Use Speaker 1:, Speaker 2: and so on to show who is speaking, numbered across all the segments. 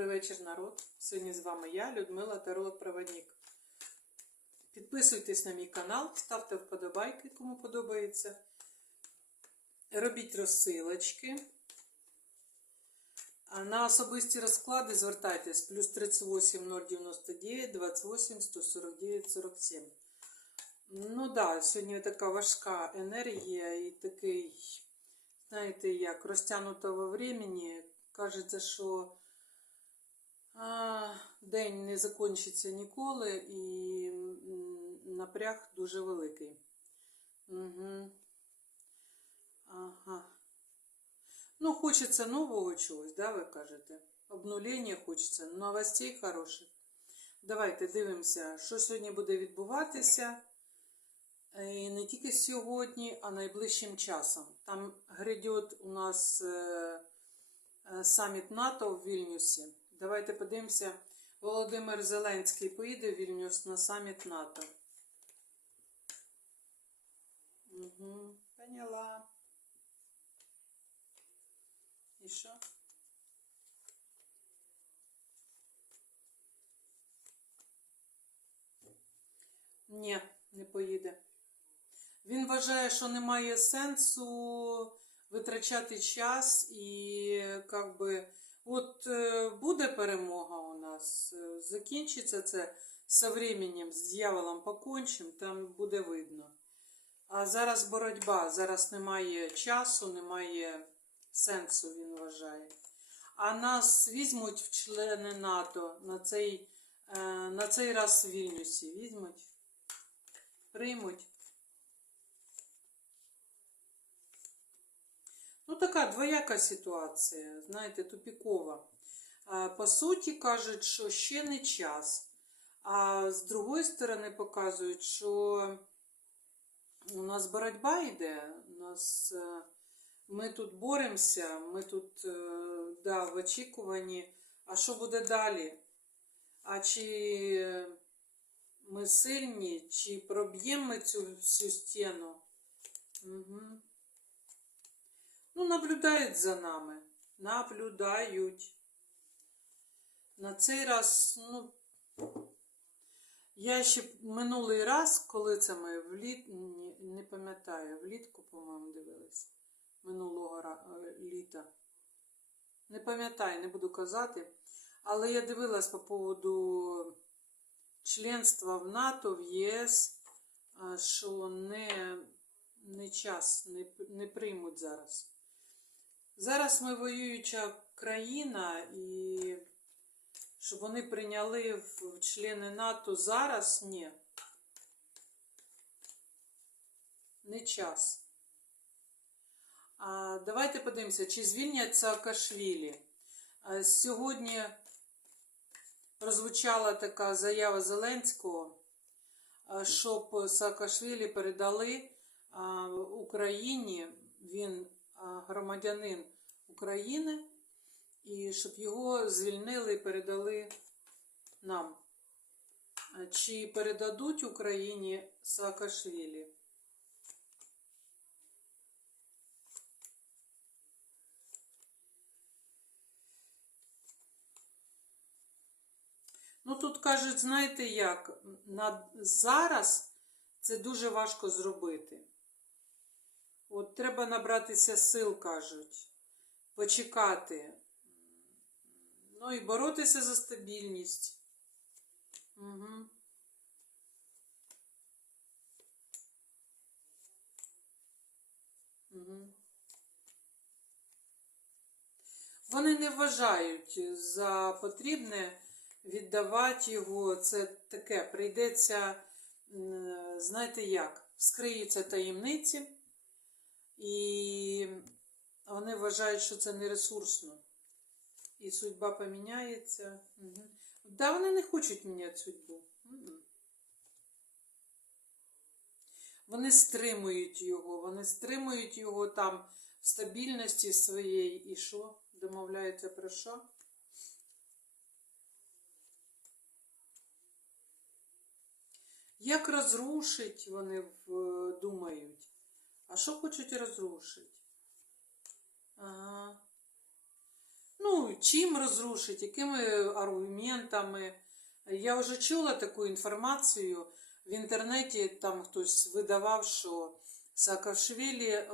Speaker 1: Добрий вечір, народ. Сьогодні з вами я, Людмила Таролог-Проводник. Підписуйтесь на мій канал, ставте вподобайки, кому подобається. Робіть розсилочки. А на особисті розклади звертайтесь плюс 38 099 28 149 47. Ну да, сьогодні така важка енергія і такий, знаєте, як розтягнуто во времени. Кажеться, що день не закінчиться ніколи і напряг дуже великий. Угу. Ага. Ну, хочеться нового чогось, да, ви кажете? Обнулення хочеться, новостей хороших. Давайте дивимося, що сьогодні буде відбуватися. Е, І не тільки сьогодні, а найближчим часом. Там грядет у нас е, е, саміт НАТО в Вільнюсі. Давайте подивимося. Володимир Зеленський поїде в Вільнюс на саміт НАТО. Угу, поняла. І що? Ні, не поїде. Він вважає, що немає сенсу витрачати час і як би, от е, буде перемога у нас, е, закінчиться це со временем, з дьяволом покончим, там буде видно. А зараз боротьба, зараз немає часу, немає сенсу, він вважає. А нас візьмуть в члени НАТО на цей, е, на цей раз в Вільнюсі. Візьмуть, приймуть. Ну, така двояка ситуація, знаєте, тупікова. По суті, кажуть, що ще не час. А з другої сторони показують, що у нас боротьба йде, у нас, е, ми тут боремося, ми тут е, да, в очікуванні. А що буде далі? А чи ми сильні, чи проб'ємо цю всю стіну? Угу. Ну, наблюдають за нами. Наблюдають. На цей раз, ну, я ще минулий раз, коли це ми вліт, не пам'ятаю, влітку, по-моєму, дивились. Минулого е, літа. Не пам'ятаю, не буду казати. Але я дивилась по поводу членства в НАТО, в ЄС, що не, не час, не, не приймуть зараз. Зараз ми воююча країна, і щоб вони прийняли в члени НАТО зараз ні. Не час. А, давайте подивимося, чи звільнять Саакашвілі. Сьогодні прозвучала така заява Зеленського, щоб Саакашвілі передали Україні. Він громадянин України, і щоб його звільнили і передали нам. Чи передадуть Україні Саакашвілі? Ну, тут кажуть, знаєте як, на зараз це дуже важко зробити. От треба набратися сил, кажуть, почекати. Ну і боротися за стабільність. Угу. Угу. Вони не вважають за потрібне віддавати його. Це таке, прийдеться, знаєте як, вскриються таємниці. І вони вважають, що це не ресурсно. І судьба поміняється. Угу. Да, вони не хочуть міняти судьбу. М-м. Вони стримують його, вони стримують його там в стабільності своєї. І що? Домовляються про що? Як розрушить, вони думають. А що хочуть розрушити? Ага. Ну, чим розрушить, якими аргументами. Я вже чула таку інформацію в інтернеті, там хтось видавав, що Саакашвілі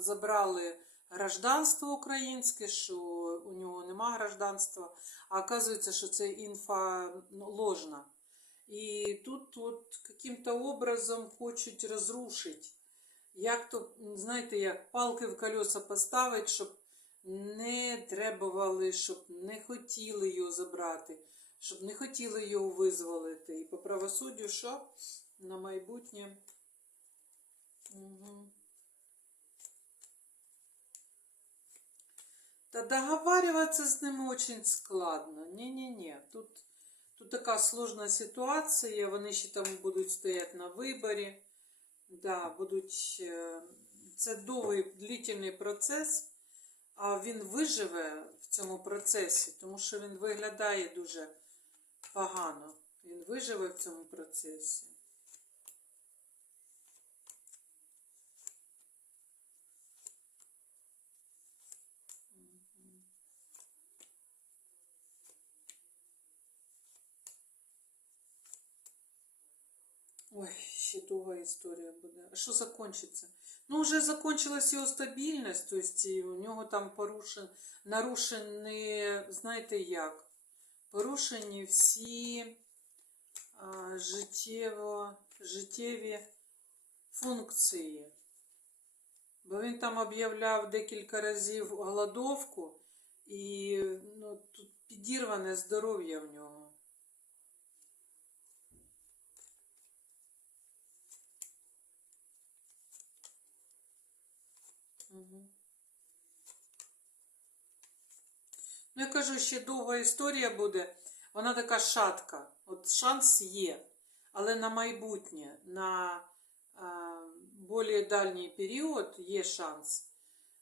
Speaker 1: забрали гражданство українське, що у нього нема гражданства, а оказується, що це інфа ну, ложна. І тут от каким-то образом хочуть розрушити. Як то, знаєте, як палки в колеса поставити, щоб не требували, щоб не хотіли його забрати, щоб не хотіли його визволити. І по правосуддю, що на майбутнє. Угу. Та договариваться з ними очень складно. Ні-ні-ні. Тут, тут така сложна ситуація. Вони ще там будуть стояти на виборі. Да, будуть. е, Це довгий длительний процес, а він виживе в цьому процесі, тому що він виглядає дуже погано. Він виживе в цьому процесі. Ой, ще довга історія буде. А що закончиться? Ну, вже закончилась його стабільність, тобто у нього там порушен, нарушені, знаєте як, порушені всі а, життєво, життєві функції. Бо він там об'являв декілька разів голодовку, і ну, тут підірване здоров'я в нього. Ну, я кажу, ще довга історія буде. Вона така шатка. От шанс є. Але на майбутнє, на а, більш дальній період є шанс.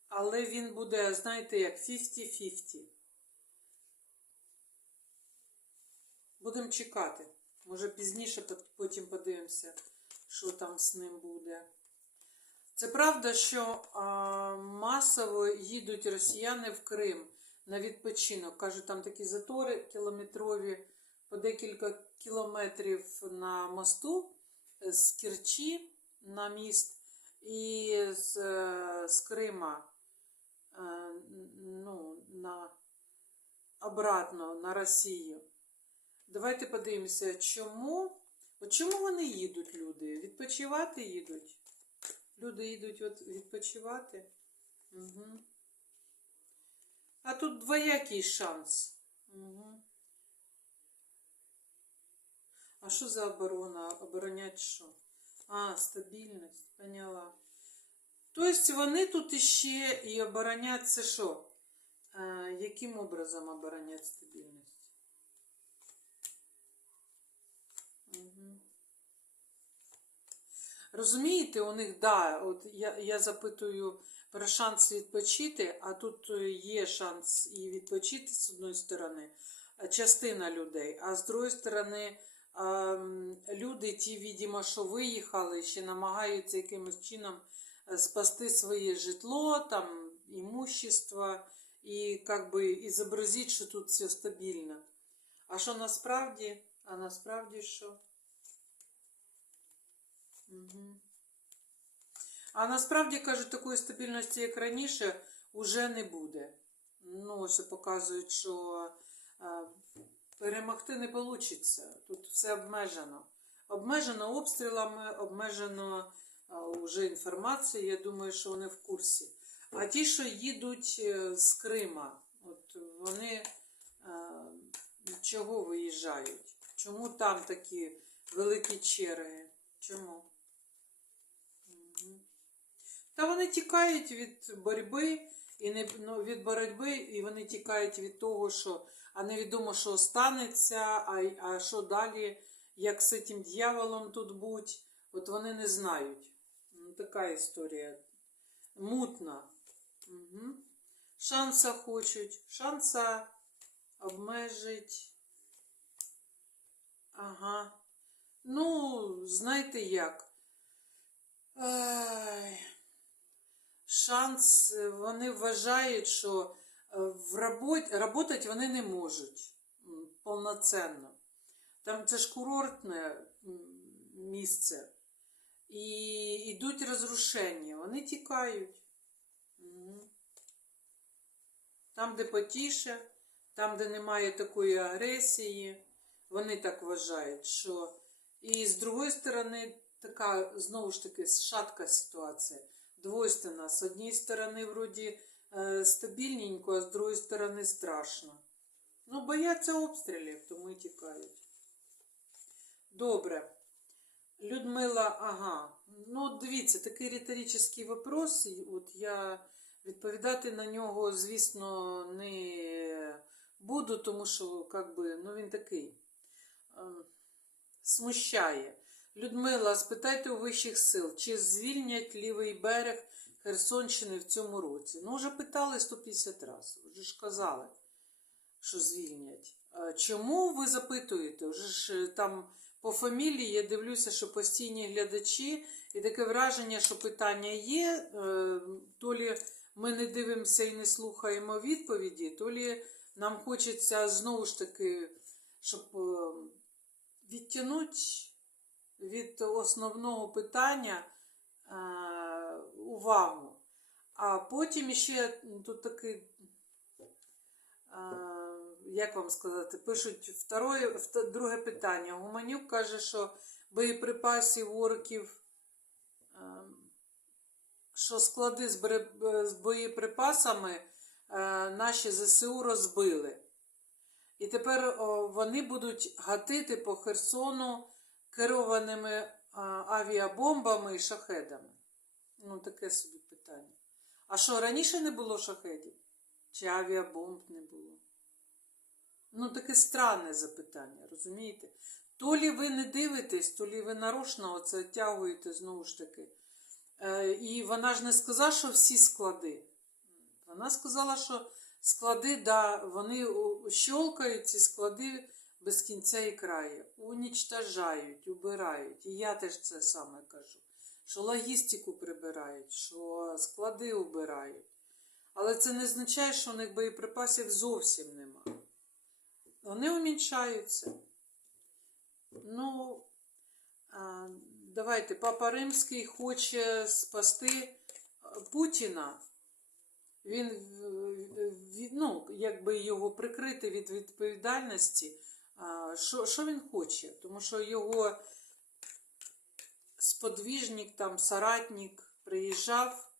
Speaker 1: Але він буде, знаєте, як 50-50. Будемо чекати. Може пізніше потім подивимося, що там з ним буде. Це правда, що а, масово їдуть росіяни в Крим на відпочинок. Кажуть, там такі затори кілометрові по декілька кілометрів на мосту е, з Керчі на міст і з, е, з Крима е, ну, на, обратно на Росію. Давайте подивимося, чому, чому вони їдуть, люди? Відпочивати їдуть? Люди їдуть от відпочивати. Угу. А тут двоякий шанс. Угу. А що за оборона? Оборонять що? А, стабільність, поняла. Тобто вони тут іще і оборонять це що? Е, яким образом оборонять стабільність? Угу. Розумієте, у них, да, от я, я запитую про шанс відпочити, а тут є шанс і відпочити з одної сторони, частина людей, а з другої сторони, люди, ті, відомо, що виїхали, ще намагаються якимось чином е, спасти своє житло, там, імущество, і как би і зобразити, що тут все стабільно. А що насправді? А насправді що? А насправді, кажуть, такої стабільності, як раніше, вже не буде. Ну, ось показують, що а, перемогти не вийде. Тут все обмежено. Обмежено обстрілами, обмежено вже інформацією. Я думаю, що вони в курсі. А ті, що їдуть е, з Крима, от вони чого виїжджають? Чому там такі великі черги? Чому? Та вони тікають від боротьби і не ну, від боротьби, і вони тікають від того, що а невідомо, що станеться, а, а що далі, як з цим дьяволом тут будь. От вони не знають. Ну, Така історія. Мутна. Угу. Шанса хочуть. Шанса обмежить. Ага. Ну, знаєте як. Ай шанс, вони вважають, що в роботі, работать вони не можуть м, повноценно. Там це ж курортне місце. І йдуть розрушення, вони тікають. Там, де потіше, там, де немає такої агресії, вони так вважають, що. І з другої сторони, така знову ж таки шатка ситуація. Двойственна. З однієї сторони, вроді е, стабільненько, а з другої сторони страшно. Ну, бояться обстрілів, тому і тікають. Добре. Людмила, ага. Ну, дивіться, такий риторичний вопрос. От я відповідати на нього, звісно, не буду, тому що, как би, ну, він такий е, смущає. Людмила, спитайте у вищих сил, чи звільнять лівий берег Херсонщини в цьому році? Ну, вже питали 150 разів, вже ж казали, що звільнять. Чому ви запитуєте? Вже ж е, там по фамілії я дивлюся, що постійні глядачі, і таке враження, що питання є. е, То лі ми не дивимося і не слухаємо відповіді, то лі нам хочеться знову ж таки, щоб е, відтягнути від основного питання е, увагу. А потім ще тут такий, е, як вам сказати, пишуть второе, друге питання. Гуманюк каже, що боєприпасів орків, е, що склади з боєприпасами наші ЗСУ розбили. І тепер вони будуть гатити по Херсону керованими авіабомбами і шахедами. Ну, таке собі питання. А що, раніше не було шахедів? Чи авіабомб не було? Ну, таке странне запитання, розумієте? То лі ви не дивитесь, то лі ви нарочно оце оттягуєте знову ж таки. Е, і вона ж не сказала, що всі склади. Вона сказала, що склади, да, вони щолкають ці склади без кінця і краю, унічтажають, убирають. І я теж це саме кажу. Що логістику прибирають, що склади убирають. Але це не означає, що у них боєприпасів зовсім нема. Вони умінчаються. Ну, давайте, Папа Римський хоче спасти Путіна. Він ну, якби його прикрити від відповідальності. Що, що він хоче? Тому що його сподвіжник, там, соратник приїжджав,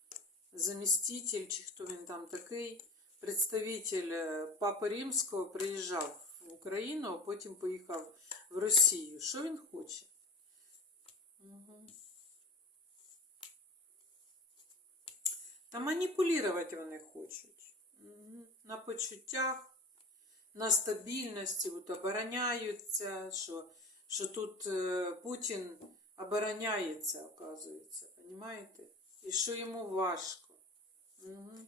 Speaker 1: заміститель, чи хто він там такий, представитель е, Папи Римського приїжджав в Україну, а потім поїхав в Росію. Що він хоче? Угу. Та маніпулювати вони хочуть. Мгм. На почуттях, на стабільності, от обороняються, що, що тут е, Путін обороняється, оказується, розумієте? І що йому важко. Угу.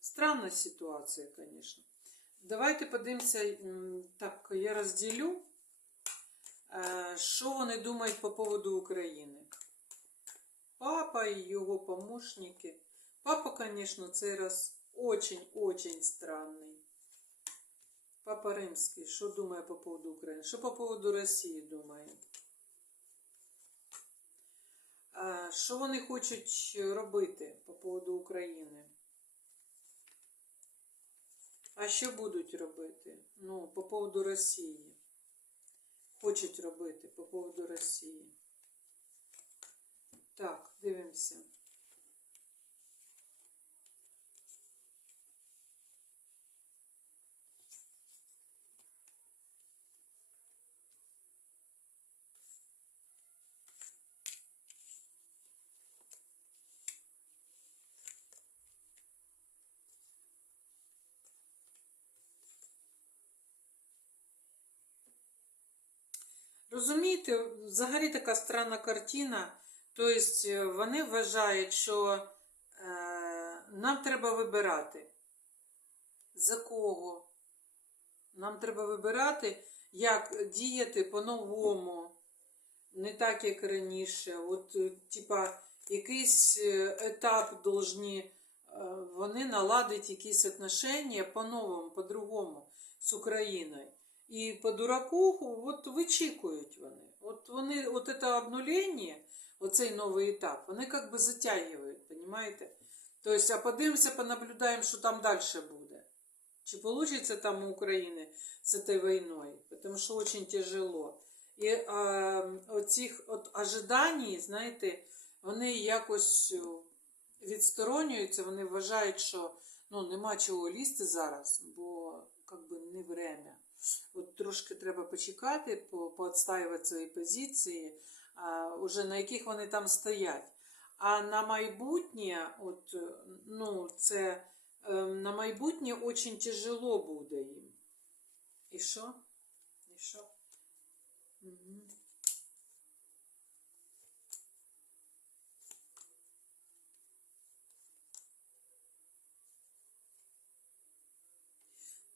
Speaker 1: Странна ситуація, звісно. Давайте подивимося, так, я розділю, е, що вони думають по поводу України. Папа и его помощники. Папа, конечно, цей раз очень-очень странный. Папа Римський, що думає по поводу України? Що по поводу Росії думає? Що вони хочуть робити по поводу України? А що будуть робити? Ну, по поводу Росії. Хочуть робити по поводу Росії. Так, дивимося. Розумієте, взагалі така странна картина. Тобто вони вважають, що е, нам треба вибирати. За кого? Нам треба вибирати, як діяти по-новому, не так, як раніше. От, е, типа, якийсь е, етап должні е, вони наладять якісь отношення по-новому, по-другому з Україною. І по дураку от вичікують вони. От вони, от це обнулення, оцей новий етап, вони як би затягують, понимаете? Тобто, а подивимося, понаблюдаємо, що там далі буде. Чи вийде там у України з цією війною? Тому що дуже тяжело. І а, оцих от ожиданій, знаєте, вони якось відсторонюються, вони вважають, що ну, нема чого лізти зараз, бо как би, не время. От трошки треба почекати, по- поотстаювати свої позиції, а, уже на яких вони там стоять. А на майбутнє, от, ну, це е, на майбутнє очень тяжело буде їм. І що? І що? Угу.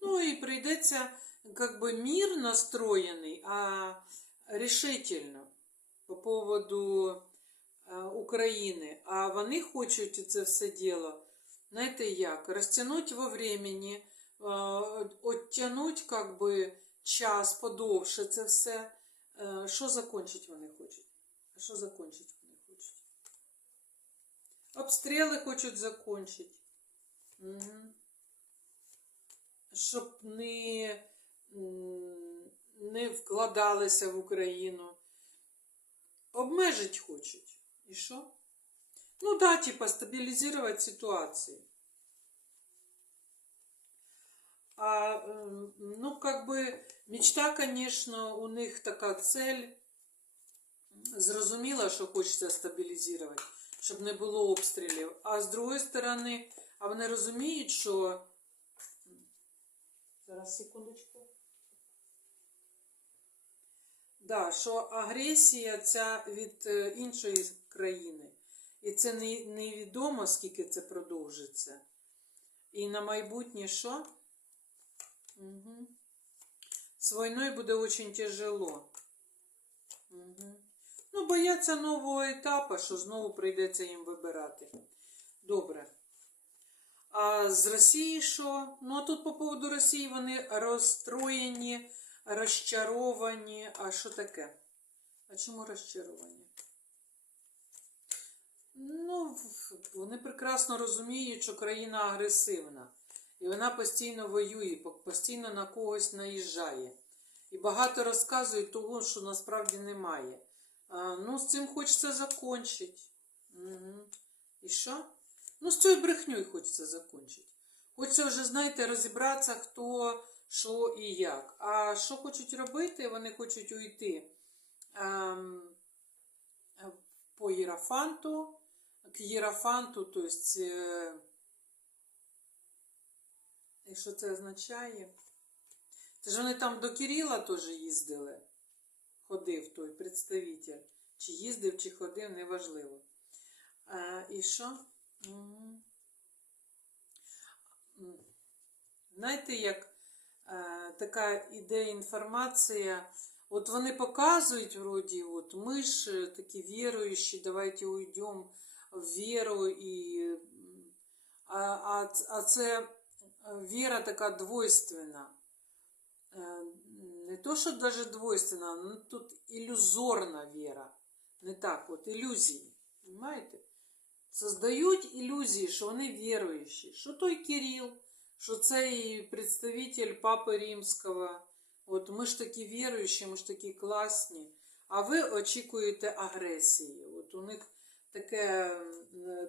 Speaker 1: Ну и прийдеться как бы мир настроенный, а решительно по поводу е, України. А вони хочуть це все діло, знаєте як, розтягнути во времени, е, оттягнути как би, час подовше це все. Е, Що закончить вони хочуть? Що закончить вони хочуть? Обстріли хочуть закончити. Угу. Щоб не, не вкладалися в Україну. Обмежить хочуть. І що? Ну да, типа стабілізувати ситуацію. А, ем, ну, как бы, мечта, конечно, у них така цель. Зрозуміла, що хочеться стабілізувати, щоб не було обстрілів. А з другої сторони, а вони розуміють, що. Зараз, секундочку. Да, що агресія ця від е, іншої країни. І це не- невідомо, скільки це продовжиться. І на майбутнє що? Угу. З війною буде дуже тяжело. Угу. Ну, бояться нового етапу, що знову прийдеться їм вибирати. Добре. А з Росії що? Ну, а тут по поводу Росії вони розстроєні, розчаровані. А що таке? А чому розчаровані? Ну, вони прекрасно розуміють, що країна агресивна. І вона постійно воює, постійно на когось наїжджає. І багато розказують того, що насправді немає. А, ну, з цим хочеться закінчити. Угу. І що? Ну, з цією брехньою хочеться закінчити. Хочеться вже, знаєте, розібратися, хто, що і як. А що хочуть робити? Вони хочуть уйти ем, по Єрафанту, к Єрафанту, тобто, що це означає? Це ж вони там до Кирила теж їздили. Ходив той представитель. Чи їздив, чи ходив, неважливо. А, і що? М. Знаєте, як така іде інформація, от вони показують, вроді, от ми ж е, такі віруючі, давайте уйдемо в віру, і, а, а, а це е, віра така двойственна. Е, Не то, що навіть двойственна, ну тут ілюзорна віра. Не так, от ілюзії. Понимаєте? Создають ілюзії, що вони віруючі, що той Кирил, що цей представитель Папи Римського. От ми ж такі віруючі, ми ж такі класні. А ви очікуєте агресії. От у них таке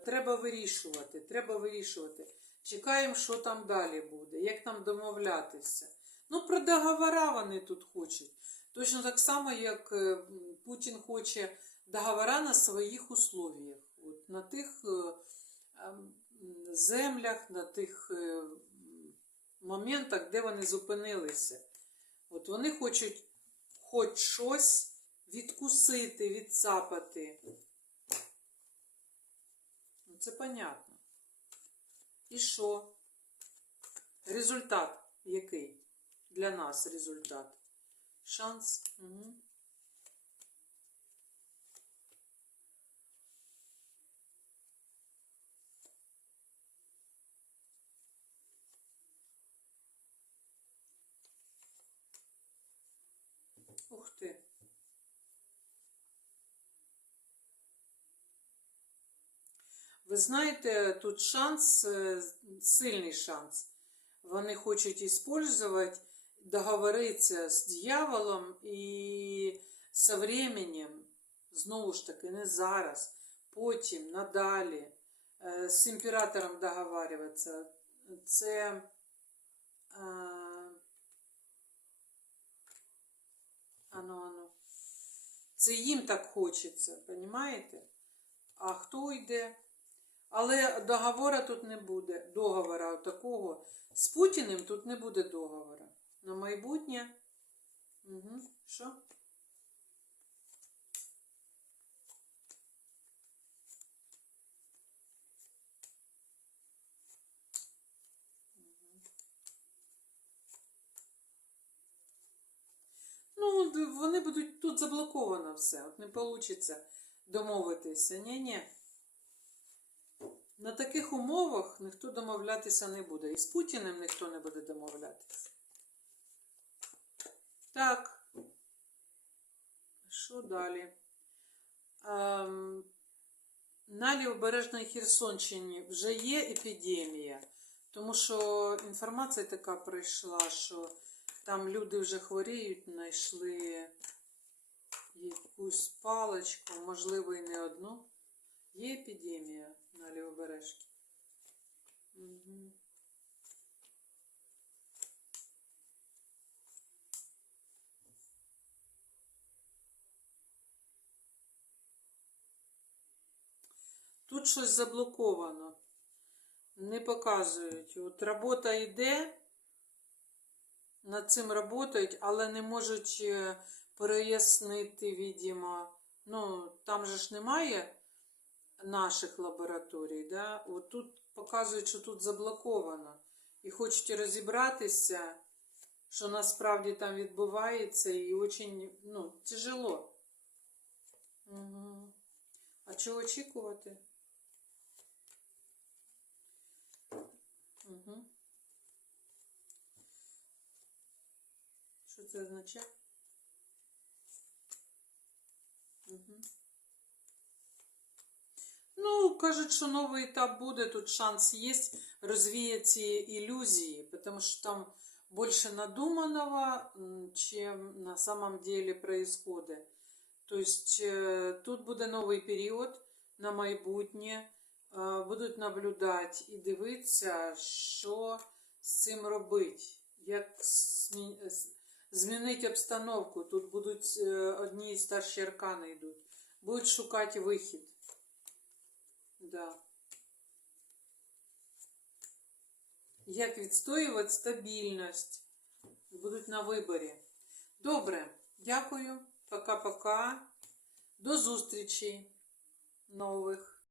Speaker 1: треба вирішувати, треба вирішувати. Чекаємо, що там далі буде, як там домовлятися. Ну, про договора вони тут хочуть. Точно так само, як е, Путін хоче договора на своїх условіях. От, на тих е, ем, землях, на тих е, моментах, де вони зупинилися. От вони хочуть хоч щось відкусити, відцапати. Ну, Це понятно. І що? Результат який? Для нас результат. Шанс. Угу. Ви знаєте, тут шанс, е, сильний шанс. Вони хочуть использовать, договоритися з дьяволом і со временем, знову ж таки, не зараз, потім, надалі, е, з імператором договарюватися. Це. е, Ану, ану. Це їм так хочеться, розумієте? А хто йде? Але договора тут не буде. Договора такого. З Путіним тут не буде договора. На майбутнє. Угу. Що? Ну, вони будуть тут заблоковано все. От не вийде домовитися. Ні-ні. На таких умовах ніхто домовлятися не буде. І з Путіним ніхто не буде домовлятися. Так. Що далі? Ем, на Лівобережній Херсонщині вже є епідемія, тому що інформація така прийшла, що там люди вже хворіють, знайшли якусь паличку, можливо, і не одну. Є епідемія на Лівобережці. Угу. Тут щось заблоковано. Не показують. От робота йде, над цим працюють, але не можуть е, прояснити, видимо. Ну, там же ж немає наших лабораторій, да? От тут показують, що тут заблоковано. І хочуть розібратися, що насправді там відбувається, і дуже, ну, тяжело. Угу. А чого очікувати? Угу. Що це означає? Угу. Ну, кажуть, що новий етап буде, тут шанс є розвіяти ці ілюзії, тому що там більше надуманого, м, чем на самом деле происходит. То есть е, тут буде новий період на майбутнє, е, будуть наблюдати і дивитися, що з цим робити, як змі- змінити обстановку. Тут будуть е, одні старші аркани йдуть, будуть шукати вихід. Да. Як відстоювати стабільність? Будуть на виборі. Добре, дякую. Пока-пока. До зустрічі нових.